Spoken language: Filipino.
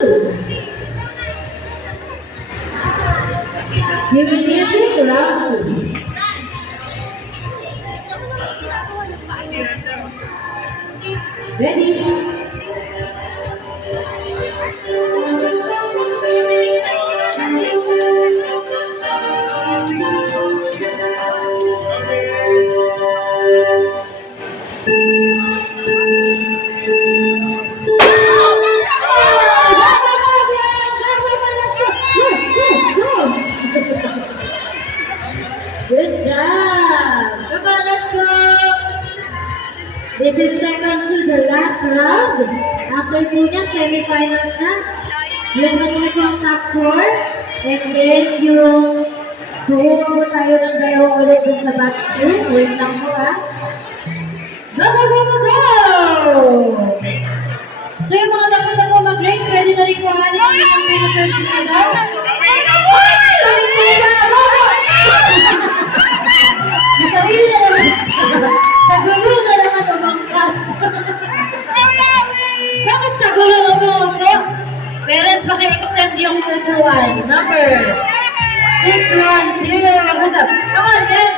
Music round 2. Ready? Good job! Come on, let's go! This is second to the last round. After po niyan, semi-finals na. Yung kanina po ang top 4. And then yung kuha po tayo ng dalawa ulit dun sa batch 2. Wait lang po ha. Go, go, go, go, go! So yung mga tapos na po mag-race, ready na rin po hanin ang isang pinag-service na daw. Sarili na naman. Sa gulo na naman umangkas. Bakit sa gulo na umangkas? Peres, paki-extend yung upuan. Number 610. Good job. Come on, yes.